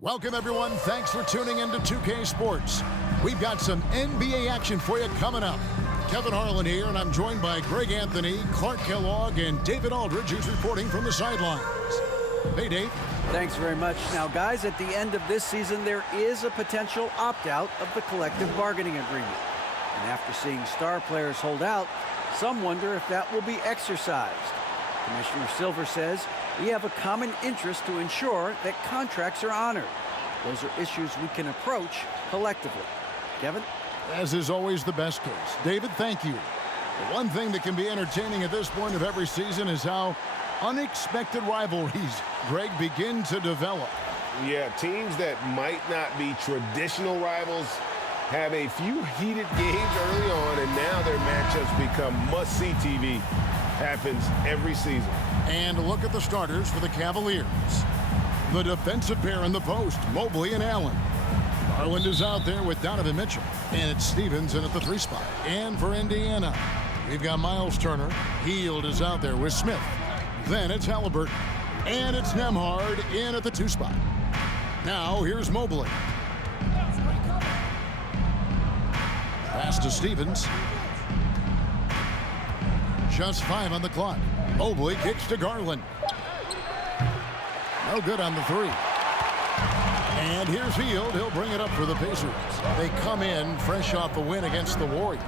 Welcome, everyone. Thanks for tuning in to 2K Sports. We've got some NBA action for you coming up. Kevin Harlan here, and I'm joined by Greg Anthony, Clark Kellogg, and David Aldridge, who's reporting from the sidelines. Hey, Dave. Thanks very much. Now, guys, at the end of this season, there is a potential opt-out of the collective bargaining agreement. And after seeing star players hold out, some wonder if that will be exercised. Commissioner Silver says we have a common interest to ensure that contracts are honored. Those are issues we can approach collectively. Kevin? As is always the best case. David, thank you. The one thing that can be entertaining at this point of every season is how unexpected rivalries, Greg, begin to develop. Yeah, teams that might not be traditional rivals have a few heated games early on, and now their matchups become must-see TV. Happens every season. And look at the starters for the Cavaliers. The defensive pair in the post, Mobley and Allen. Garland is out there with Donovan Mitchell. And it's Stevens in at the 3 spot. And for Indiana, we've got Miles Turner. Hield is out there with Smith. Then it's Halliburton. And it's Nembhard in at the 2 spot. Now here's Mobley. Pass to Stevens. Just 5 on the clock. Mobley kicks to Garland. No good on the 3. And here's Hield. He'll bring it up for the Pacers. They come in fresh off the win against the Warriors.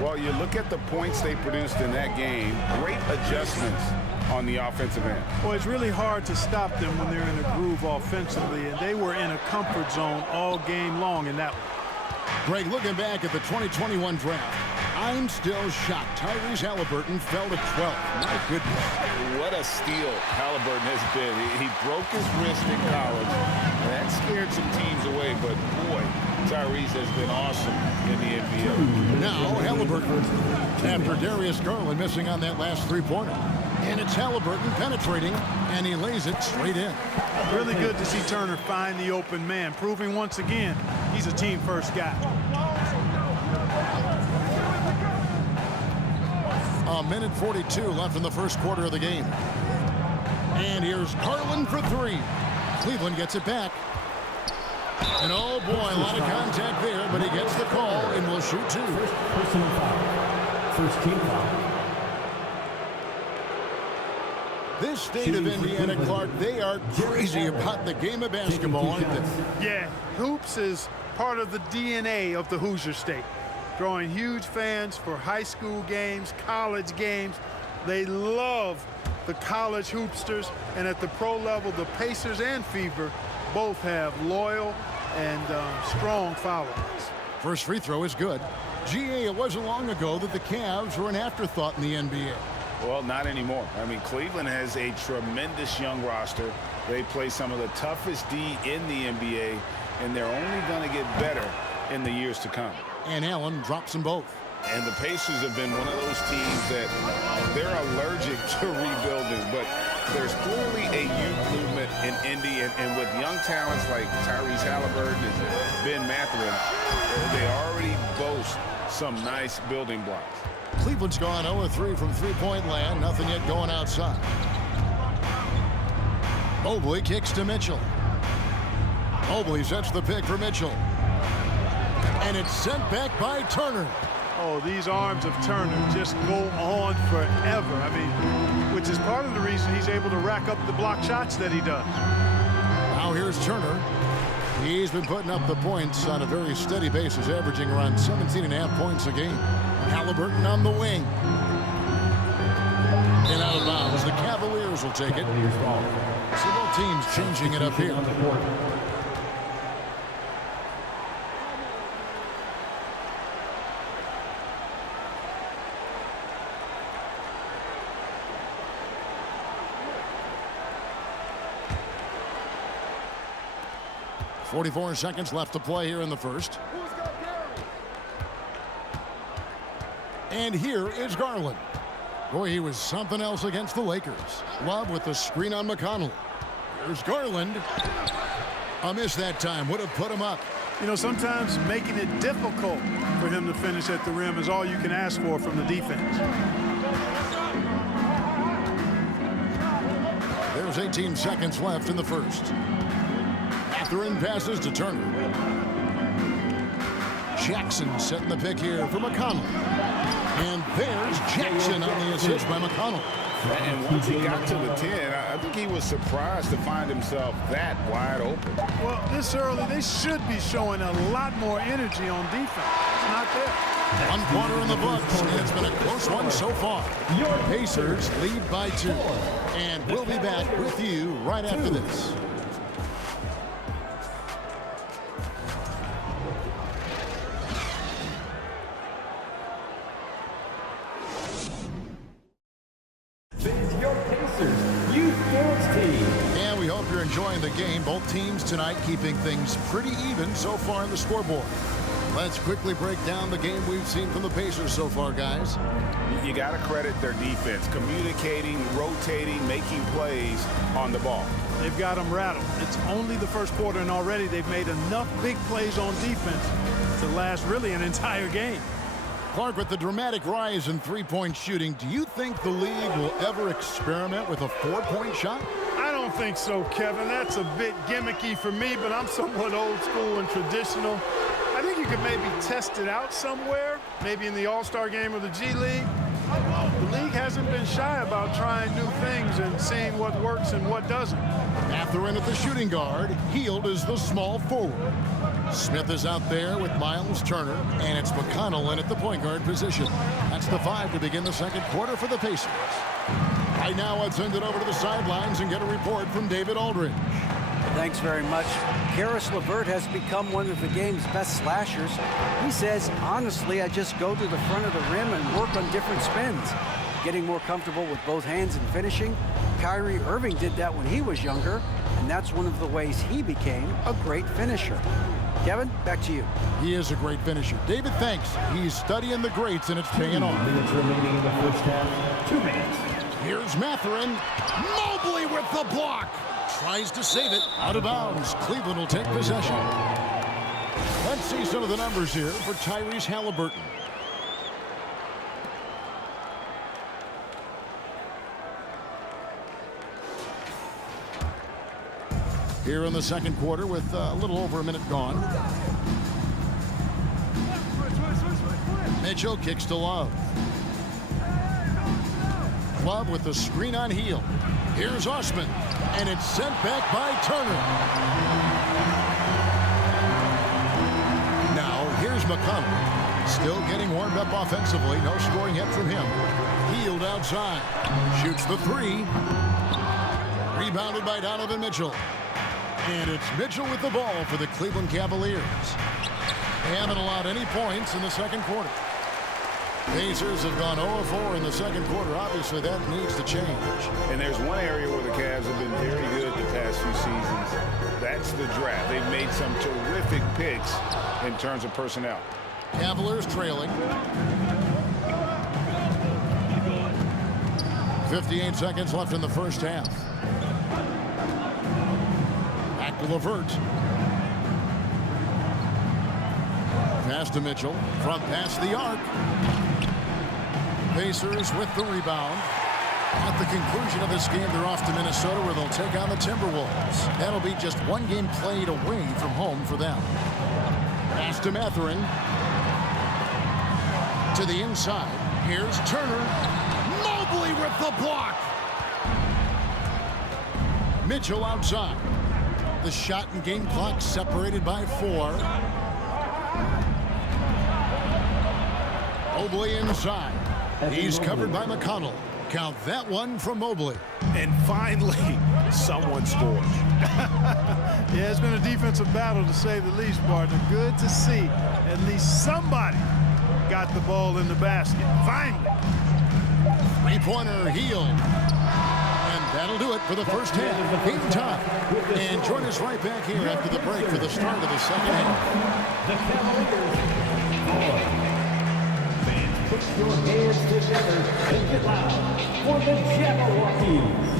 Well, you look at the points they produced in that game. Great adjustments on the offensive end. Well, it's really hard to stop them when they're in a groove offensively, and they were in a comfort zone all game long in that one. Greg, looking back at the 2021 draft, I'm still shocked Tyrese Halliburton fell to 12. My goodness. What a steal Halliburton has been. He broke his wrist in college. That scared some teams away, but boy, Tyrese has been awesome in the NBA. Now Halliburton, after Darius Garland missing on that last 3-pointer. And it's Halliburton penetrating, and he lays it straight in. Really good to see Turner find the open man, proving once again he's a team-first guy. A minute 42 left in the first quarter of the game. And here's Garland for 3. Cleveland gets it back. And oh boy, a lot of contact there, but he gets the call and will shoot 2. Personal foul. First team foul. This state of Indiana, Clark, they are crazy about the game of basketball, aren't they? Yeah, hoops is part of the DNA of the Hoosier State. Drawing huge fans for high school games, college games. They love the college hoopsters, and at the pro level, the Pacers and Fever both have loyal and strong followers. First free throw is good. GA, it wasn't long ago that the Cavs were an afterthought in the NBA. Well, not anymore. I mean, Cleveland has a tremendous young roster. They play some of the toughest D in the NBA, and they're only going to get better in the years to come. And Allen drops them both. And the Pacers have been one of those teams that they're allergic to rebuilding, but there's clearly a youth movement in Indy, and with young talents like Tyrese Halliburton and Ben Mathurin, they already boast some nice building blocks. Cleveland's gone 0-3 from three-point land. Nothing yet going outside. Mobley kicks to Mitchell. Mobley sets the pick for Mitchell. And it's sent back by Turner. Oh, these arms of Turner just go on forever. I mean, which is part of the reason he's able to rack up the block shots that he does. Now here's Turner. He's been putting up the points on a very steady basis, averaging around 17.5 points a game. Halliburton on the wing. And out of bounds. The Cavaliers will take it. So both teams changing it up here. 44 seconds left to play here in the first. And here is Garland. Boy, he was something else against the Lakers. Love with the screen on McConnell. Here's Garland. A miss that time. Would have put him up. You know, sometimes making it difficult for him to finish at the rim is all you can ask for from the defense. There's 18 seconds left in the first. Mathurin passes to Turner. Jackson setting the pick here for McConnell. And there's Jackson on the assist by McConnell. And once he got to the 10, I think he was surprised to find himself that wide open. Well, this early, they should be showing a lot more energy on defense. It's not there. 1 quarter in the books, and it's been a close one so far. Your Pacers lead by 2. And we'll be back with you right after this. Your Pacers Youth Sports Team. And we hope you're enjoying the game. Both teams tonight keeping things pretty even so far on the scoreboard. Let's quickly break down the game we've seen from the Pacers so far, guys. You got to credit their defense, communicating, rotating, making plays on the ball. They've got them rattled. It's only the first quarter, and already they've made enough big plays on defense to last really an entire game. Clark, with the dramatic rise in three-point shooting, do you think the league will ever experiment with a 4-point shot? I don't think so, Kevin. That's a bit gimmicky for me, but I'm somewhat old school and traditional. I think you could maybe test it out somewhere, maybe in the All-Star game or the G League. The league hasn't been shy about trying new things and seeing what works and what doesn't. Mathurin at the shooting guard. Hield is the small forward. Smith is out there with Miles Turner, and it's McConnell in at the point guard position. That's the 5 to begin the second quarter for the Pacers. Right now, let's send it over to the sidelines and get a report from David Aldridge. Thanks very much. Karis LeVert has become one of the game's best slashers. He says, honestly, I just go to the front of the rim and work on different spins. Getting more comfortable with both hands and finishing. Kyrie Irving did that when he was younger, and that's one of the ways he became a great finisher. Kevin, back to you. He is a great finisher. David, thanks. He's studying the greats, and it's paying off. Minutes remaining in the first half. 2 minutes. Here's Mathurin. Mobley with the block. Tries to save it. Out of bounds. Cleveland will take possession. Let's see some of the numbers here for Tyrese Halliburton. Here in the second quarter with a little over a minute gone. Mitchell kicks to Love. Love with the screen on Hield. Here's Osman, and it's sent back by Turner. Now here's McConnell. Still getting warmed up offensively. No scoring yet from him. Hield outside. Shoots the 3. Rebounded by Donovan Mitchell. And it's Mitchell with the ball for the Cleveland Cavaliers. They haven't allowed any points in the second quarter. Pacers have gone 0-4 in the second quarter. Obviously, that needs to change. And there's one area where the Cavs have been very good the past few seasons. That's the draft. They've made some terrific picks in terms of personnel. Cavaliers trailing. 58 seconds left in the first half. Back to LeVert. Pass to Mitchell. Front past the arc. Pacers with the rebound. At the conclusion of this game, they're off to Minnesota, where they'll take on the Timberwolves. That'll be just one game played away from home for them. Pass to Mathurin. To the inside. Here's Turner. Mobley with the block. Mitchell outside. The shot and game clock separated by 4. Mobley inside. He's covered by McConnell. Count that one from Mobley. And finally, someone scored. Yeah, it's been a defensive battle, to say the least, partner. Good to see at least somebody got the ball in the basket. Finally. Three-pointer Hield. And that'll do it for the first half. Game time. And join us right back here after the break for the start of the second half. The Cavaliers. Put your hands together and get loud for the Cavaliers.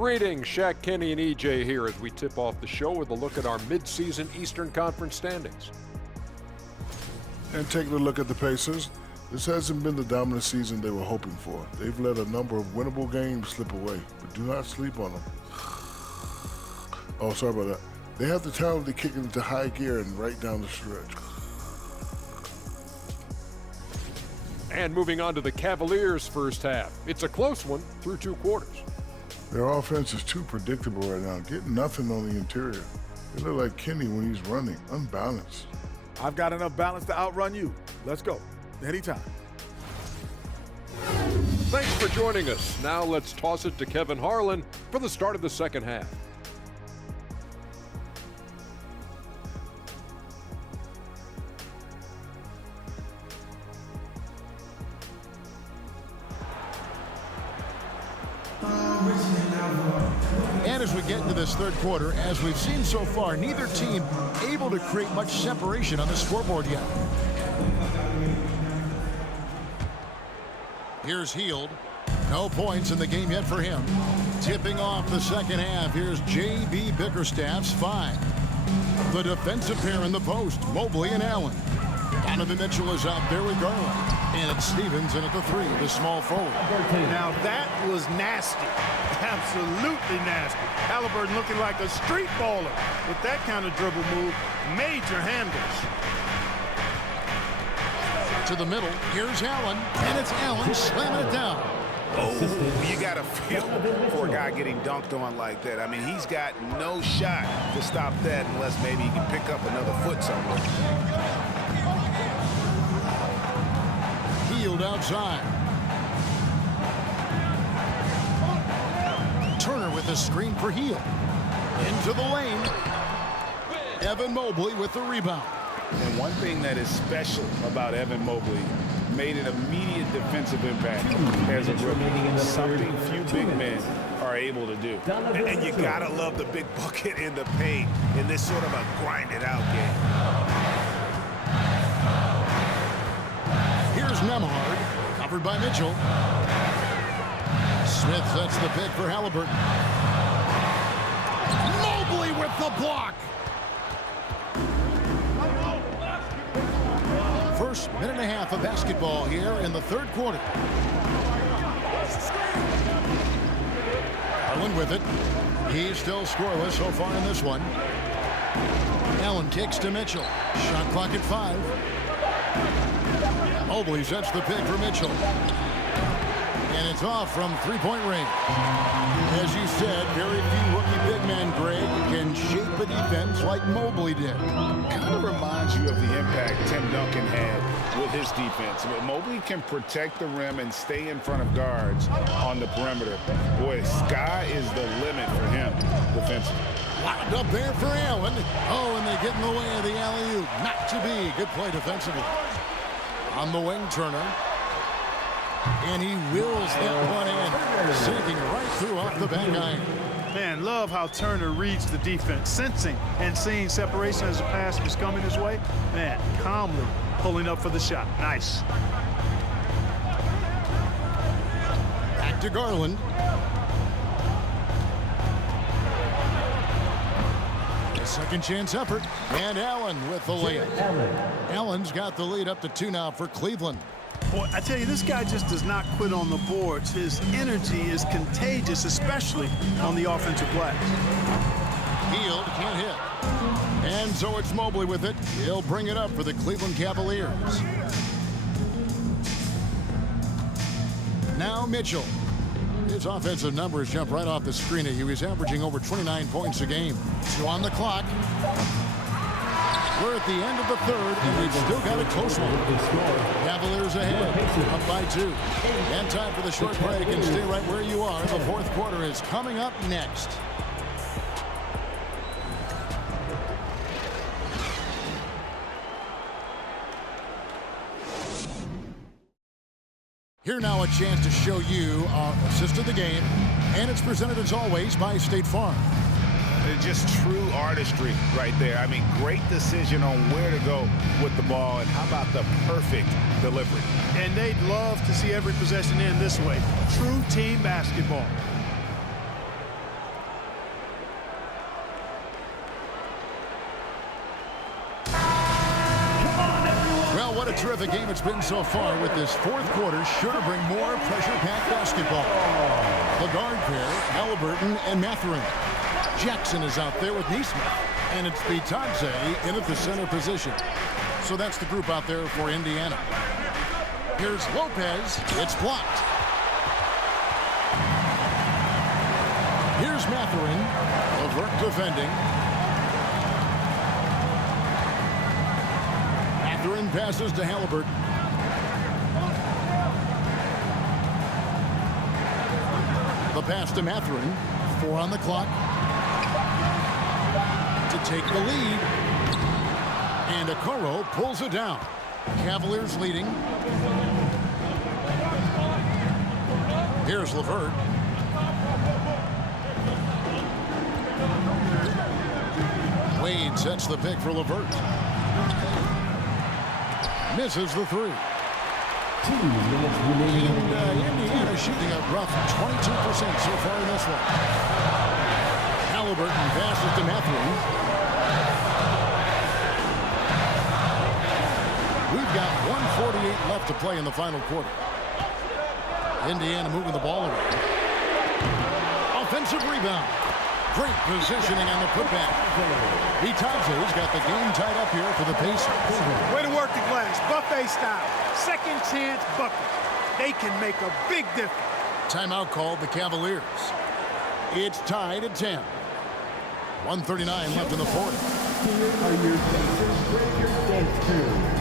Greetings, Shaq, Kenny, and EJ here as we tip off the show with a look at our midseason Eastern Conference standings. And taking a look at the Pacers, this hasn't been the dominant season they were hoping for. They've let a number of winnable games slip away, but do not sleep on them. Oh, sorry about that. They have the talent to kick it into high gear and right down the stretch. And moving on to the Cavaliers' first half. It's a close one through 2 quarters. Their offense is too predictable right now, getting nothing on the interior. They look like Kenny when he's running, unbalanced. I've got enough balance to outrun you. Let's go. Anytime. Thanks for joining us. Now let's toss it to Kevin Harlan for the start of the second half. And as we get into this third quarter, as we've seen so far, neither team able to create much separation on the scoreboard yet. Here's Hield. No points in the game yet for him. Tipping off the second half, here's J.B. Bickerstaff's 5. The defensive pair in the post, Mobley and Allen. Donovan Mitchell is out there with Garland. And it's Stevens in at the 3, the small forward. Now that was nasty. Absolutely nasty. Halliburton looking like a street baller with that kind of dribble move. Major handles. To the middle, here's Allen, and it's Allen slamming it down. Oh, you got to feel for a guy getting dunked on like that. I mean, he's got no shot to stop that unless maybe he can pick up another foot somewhere. Hield outside. Turner with a screen for Hield. Into the lane. Evan Mobley with the rebound. And one thing that is special about Evan Mobley, made an immediate defensive impact as a rookie. Something few big men are able to do. And you got to love the big bucket in the paint in this sort of a grinded-out game. Here's Nembhard, covered by Mitchell. Smith sets the pick for Halliburton. Mobley with the block. First minute and a half of basketball here in the third quarter. Allen with it. He's still scoreless so far in this one. Allen kicks to Mitchell. Shot clock at 5. Mobley sets the pick for Mitchell. And it's off from three-point range. As you said, very few rookie big men, Greg, can shape a defense like Mobley did. Kind of reminds you of the impact Tim Duncan had with his defense. But Mobley can protect the rim and stay in front of guards on the perimeter. Boy, sky is the limit for him defensively. Locked up there for Allen. Oh, and they get in the way of the alley-oop. Not to be. Good play defensively. On the wing, Turner. And he wills that one in, sinking right through off the back iron. Man, love how Turner reads the defense, sensing and seeing separation as the pass was coming his way. Man, calmly pulling up for the shot. Nice. Back to Garland. A second chance effort. And Allen with the layup. Allen's got the lead up to 2 now for Cleveland. Boy, I tell you, this guy just does not quit on the boards. His energy is contagious, especially on the offensive glass. Hield can't hit. And so it's Mobley with it. He'll bring it up for the Cleveland Cavaliers. Now Mitchell. His offensive numbers jump right off the screen. He was averaging over 29 points a game. 2 on the clock. We're at the end of the third, and we've still got a close one. Cavaliers ahead, up by 2. And time for the short break, and stay right where you are. The fourth quarter is coming up next. Here now a chance to show you our assist of the game, and it's presented as always by State Farm. Just true artistry right there. I mean, great decision on where to go with the ball, and how about the perfect delivery. And they'd love to see every possession end this way. True team basketball. what a terrific game it's been so far, with this fourth quarter sure to bring more pressure-packed basketball. The guard pair, Halliburton and Mathurin. Jackson is out there with Neesmith, and it's Bitadze in at the center position. So that's the group out there for Indiana. Here's Lopez. It's blocked. Here's Mathurin. LeVert defending. Mathurin passes to Halliburton. The pass to Mathurin. 4 on the clock. To take the lead. And Okoro pulls it down. Cavaliers leading. Here's LeVert. Wade sets the pick for LeVert. Misses the 3. 2 minutes remaining. Indiana shooting a rough 22% so far in this one. Halliburton passes to Mathurin. We've got 1:48 left to play in the final quarter. Indiana moving the ball around. Offensive rebound. Great positioning on the putback. Bitadze's got the game tied up here for the Pacers. Way to work the glass, buffet style. Second chance bucket. They can make a big difference. Timeout called the Cavaliers. It's tied at 10. 1:39 left in the fourth. Here are your Pacers Breaker dance crew.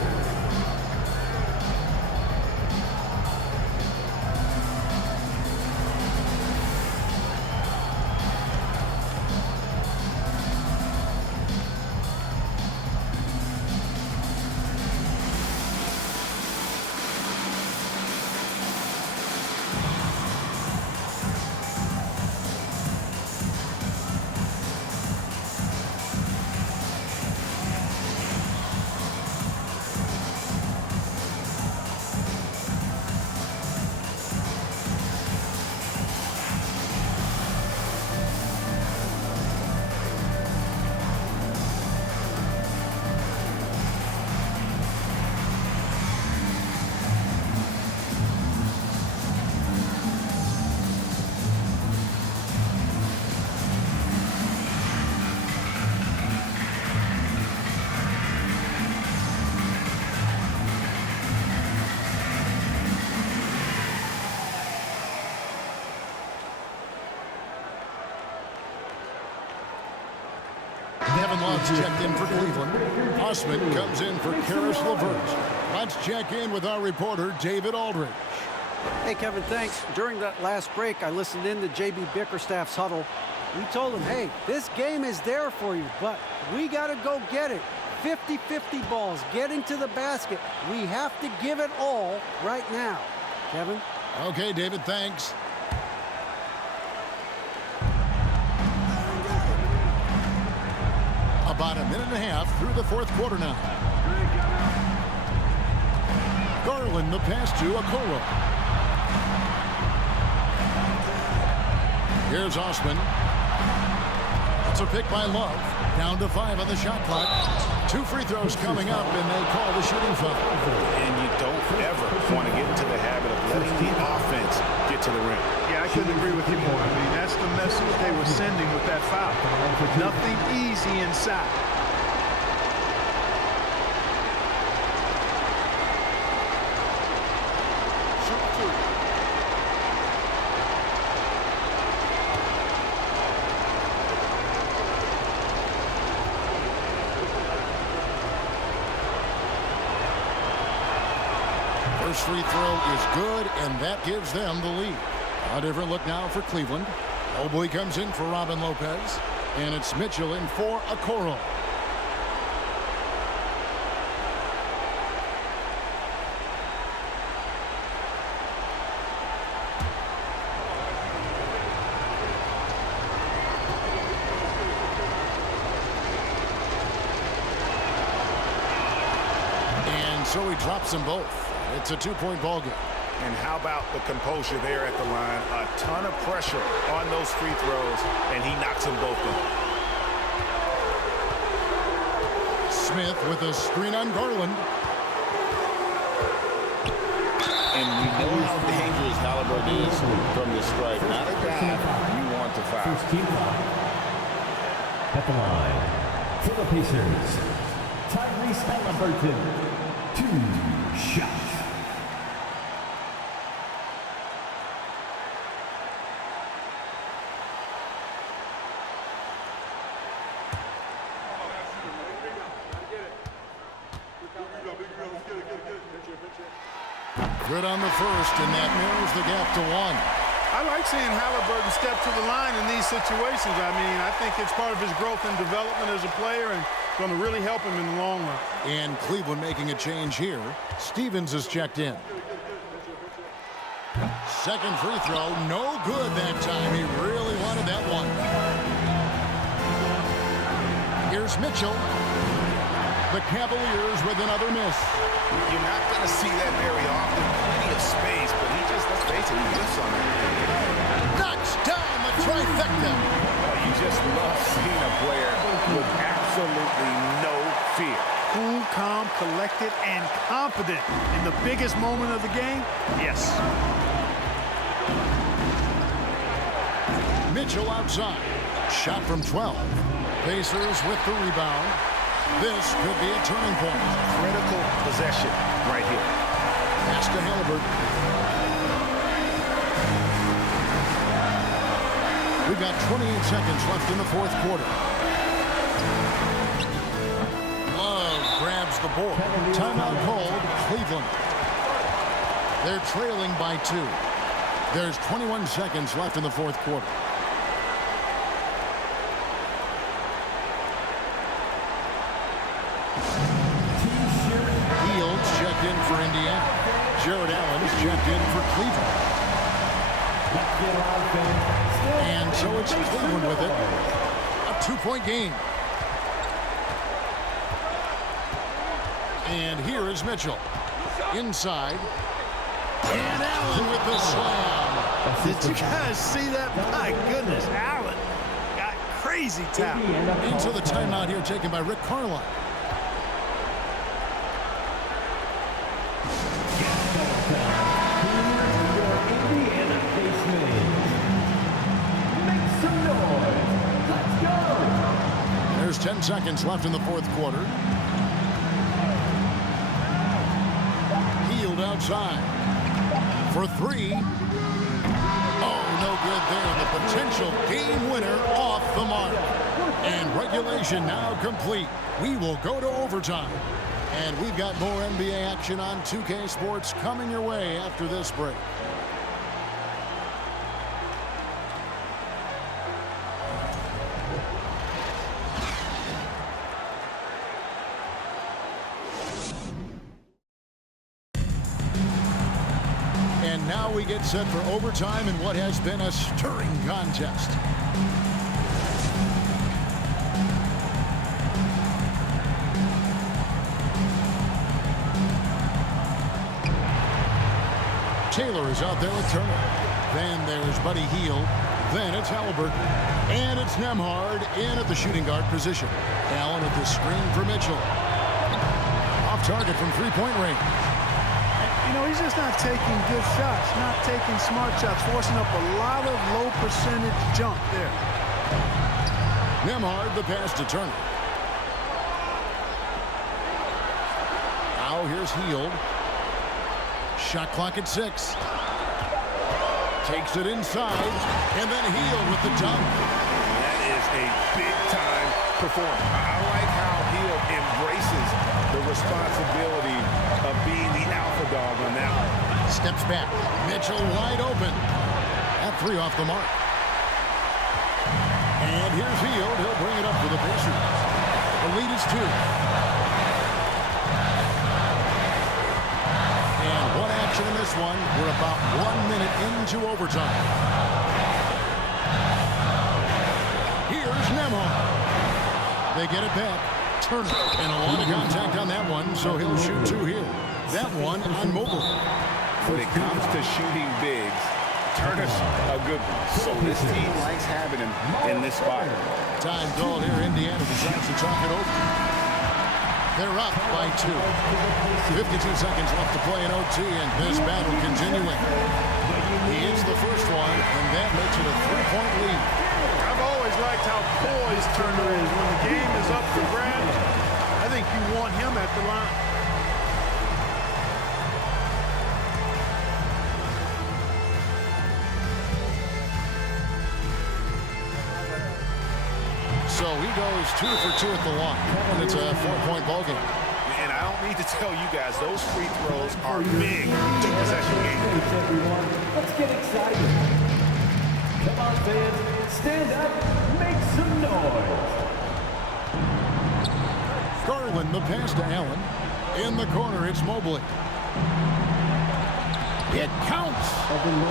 Kevin Love's checked in for Cleveland. Osman comes in for Karis LeVert. Let's check in with our reporter, David Aldridge. Hey, Kevin, thanks. During that last break, I listened in to J.B. Bickerstaff's huddle. We told him, hey, this game is there for you, but we got to go get it. 50-50 balls, getting to the basket. We have to give it all right now. Kevin? Okay, David, thanks. About a minute and a half through the fourth quarter now. Garland the pass to Okoro. Here's Osman. It's a pick by Love. Down to 5 on the shot clock. 2 free throws coming up, and they call the shooting foul. And you don't ever want to get into the habit of letting the offense get to the rim. Yeah, I couldn't agree with you more. I mean, that's the message they were sending with that foul. Nothing easy inside. First free throw is good, and that gives them the lead. A different look now for Cleveland. Mobley comes in for Robin Lopez, and it's Mitchell in for Okoro. And so he drops them both. It's a 2-point ball game. And how about the composure there at the line? A ton of pressure on those free throws, and he knocks them both in. Smith with a screen on Garland. dangerous Halliburton is from the stripe. Not a guy you want to foul. First team foul. At the line, for the Pacers, Tyrese Halliburton, 2 shots. Good on the first, and that narrows the gap to 1. I like seeing Halliburton step to the line in these situations. I mean, I think it's part of his growth and development as a player and going to really help him in the long run. And Cleveland making a change here. Stevens is checked in. Second free throw, no good that time. He really wanted that one. Here's Mitchell. The Cavaliers with another miss. You're not going to see that very often. Plenty of space, but he just, let's face it, he lifts on it. Knocks down the trifecta. You just love seeing a player with absolutely no fear. Cool, calm, collected, and confident in the biggest moment of the game. Yes. Mitchell outside. Shot from 12. Pacers with the rebound. This could be a turning point. Critical possession right here. Pass to Halliburton. We've got 28 seconds left in the fourth quarter. Love grabs the board. Timeout called, Cleveland. They're trailing by 2. There's 21 seconds left in the fourth quarter. Checked in for Indiana. Jared Allen is checked in for Cleveland. And so it's Cleveland with it. A 2-point game. And here is Mitchell. Inside. And Allen with the slam. Did you guys see that? My goodness, Allen got crazy talent. Into the timeout here taken by Rick Carlisle. There's 10 seconds left in the fourth quarter. Hield outside for 3. Oh, no good there. The potential game winner off the mark. And regulation now complete. We will go to overtime. And we've got more NBA action on 2K Sports coming your way after this break. And now we get set for overtime in what has been a stirring contest. Taylor is out there with Turner. Then there's Buddy Hield. Then it's Halliburton. And it's Nembhard in at the shooting guard position. Allen with the screen for Mitchell. Off target from three-point range. You know, he's just not taking good shots, not taking smart shots, forcing up a lot of low percentage jump there. Nembhard the pass to Turner. Now here's Hield. Shot clock at 6. Takes it inside, and then Hield with the dunk. That is a big-time performance. I like how Hield embraces the responsibility of being the alpha dog on that one. Steps back. Mitchell wide open. That 3 off the mark. And here's Hield. He'll bring it up for the Pacers. The lead is 2. In this one, we're about 1 minute into overtime. Here's Nembhard. They get it back. Turner, and a lot of contact on that one, so he'll shoot 2 here. That one on Mobley. When it comes to shooting bigs, Turner's a good one. So this team likes having him in this spot. Time called here. Indiana decides to talk it over. They're up by 2. 52 seconds left to play in OT, and this battle continuing. He hits the first one, and that makes it a 3-point lead. I've always liked how poised Turner is. When the game is up for grabs, I think you want him at the line. So he goes 2 for 2 at the line, and it's a 4-point ball game. And I don't need to tell you guys, those free throws are big two-possession games. Everyone, let's get excited. Come on, fans. Stand up. Make some noise. Garland, the pass to Allen. In the corner, it's Mobley. It counts,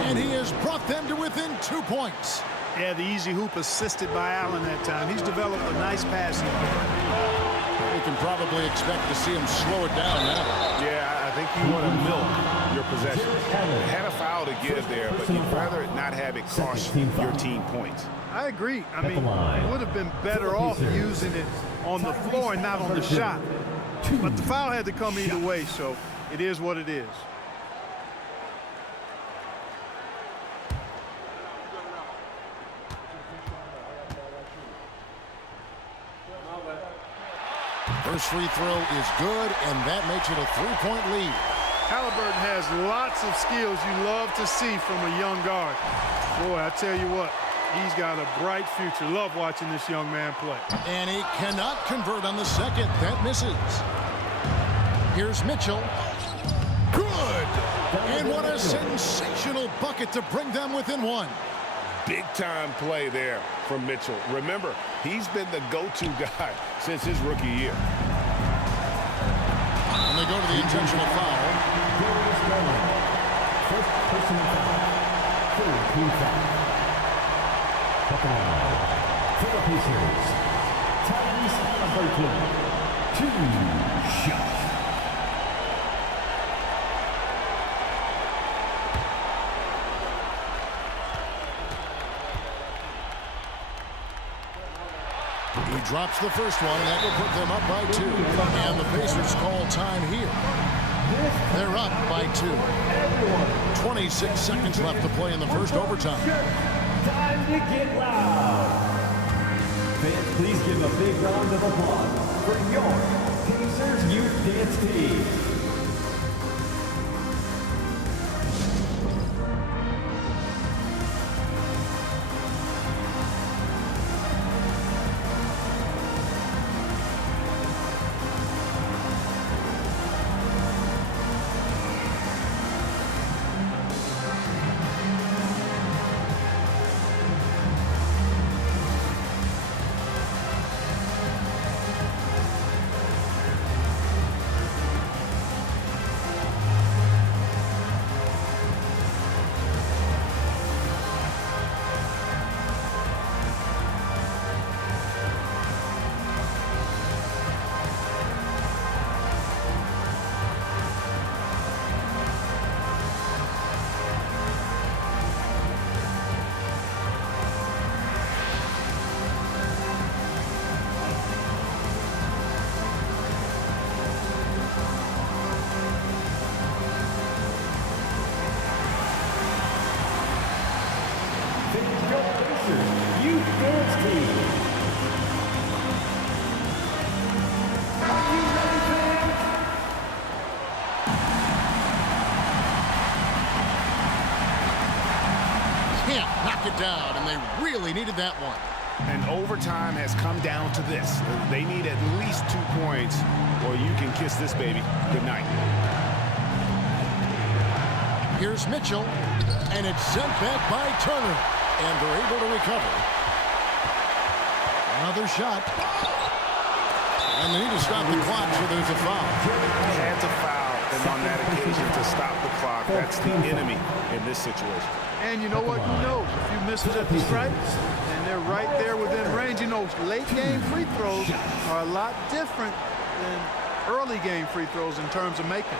and he has brought them to within 2 points. Yeah, the easy hoop assisted by Allen that time. He's developed a nice passing. We can probably expect to see him slow it down now. Yeah, I think you want to milk your possession. Had a foul to give there, but you'd rather not have it cost your team points. I agree. I mean, you would have been better off using it on the floor and not on the shot. But the foul had to come either way, so it is what it is. First free throw is good, and that makes it a 3-point lead. Halliburton has lots of skills you love to see from a young guard. Boy, I tell you what, he's got a bright future. Love watching this young man play. And he cannot convert on the second. That misses. Here's Mitchell. Good! And what a sensational bucket to bring them within 1. Big-time play there from Mitchell. Remember, he's been the go-to guy since his rookie year. And they go to the intentional foul. First personal foul. Third team foul. At the line, for the Pacers, Tyrese Halliburton. 2 shots. He drops the first one, and that will put them up by 2. And the Pacers call time here. They're up by 2. 26 seconds left to play in the first overtime. Time to get loud. Fans, please give a big round of applause for your Pacers Youth Dance Team. Down, and they really needed that one. And overtime has come down to this. They need at least 2 points, or you can kiss this baby goodnight. Here's Mitchell, and it's sent back by Turner, and they're able to recover. Another shot, and they need to stop the clock, so there's a foul. Had to foul, and on that occasion to stop the clock. That's the enemy in this situation. And you know what? Who knows? A few misses at the stripe, and they're right there within range. You know, late-game free throws are a lot different than early-game free throws in terms of making.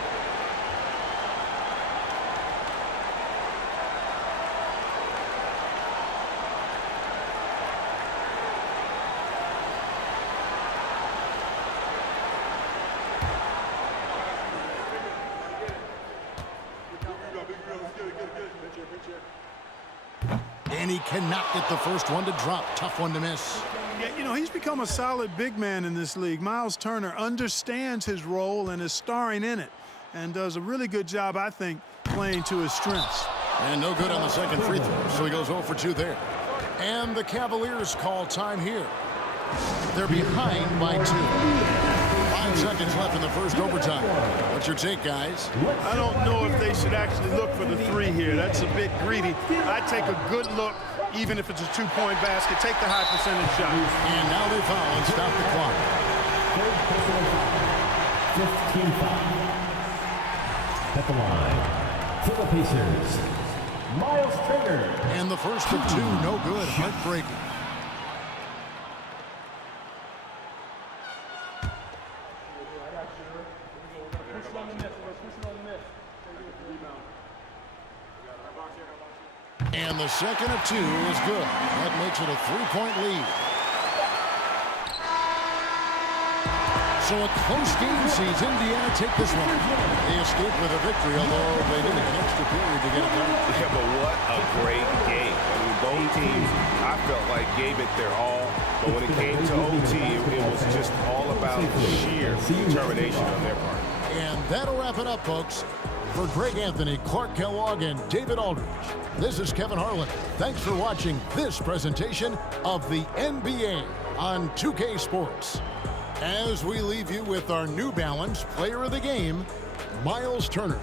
And he cannot get the first one to drop. Tough one to miss. Yeah, you know, he's become a solid big man in this league. Miles Turner understands his role and is starring in it and does a really good job, I think, playing to his strengths. And no good on the second free throw, so he goes 0 for 2 there. And the Cavaliers call time here. They're behind by 2. 5 seconds left in the first overtime. What's your take, guys? I don't know if they should actually look for the 3 here. That's a bit greedy. I take a good look, even if it's a 2-point basket. Take the high percentage shot. And now they foul and stop the clock. 15-5. At the line, for the Pacers, Miles Turner. And the first of 2, no good. Heartbreaking. And the second of 2 is good. That makes it a 3-point lead. So a close game sees Indiana take this one. They escaped with a victory, although they needed an extra period to get it done. Yeah, but what a great game. I mean, both teams, I felt like, gave it their all. But when it came to OT, it was just all about sheer determination on their part. And that'll wrap it up, folks. For Greg Anthony, Clark Kellogg, and David Aldridge, this is Kevin Harlan. Thanks for watching this presentation of the NBA on 2K Sports. As we leave you with our New Balance Player of the Game, Miles Turner.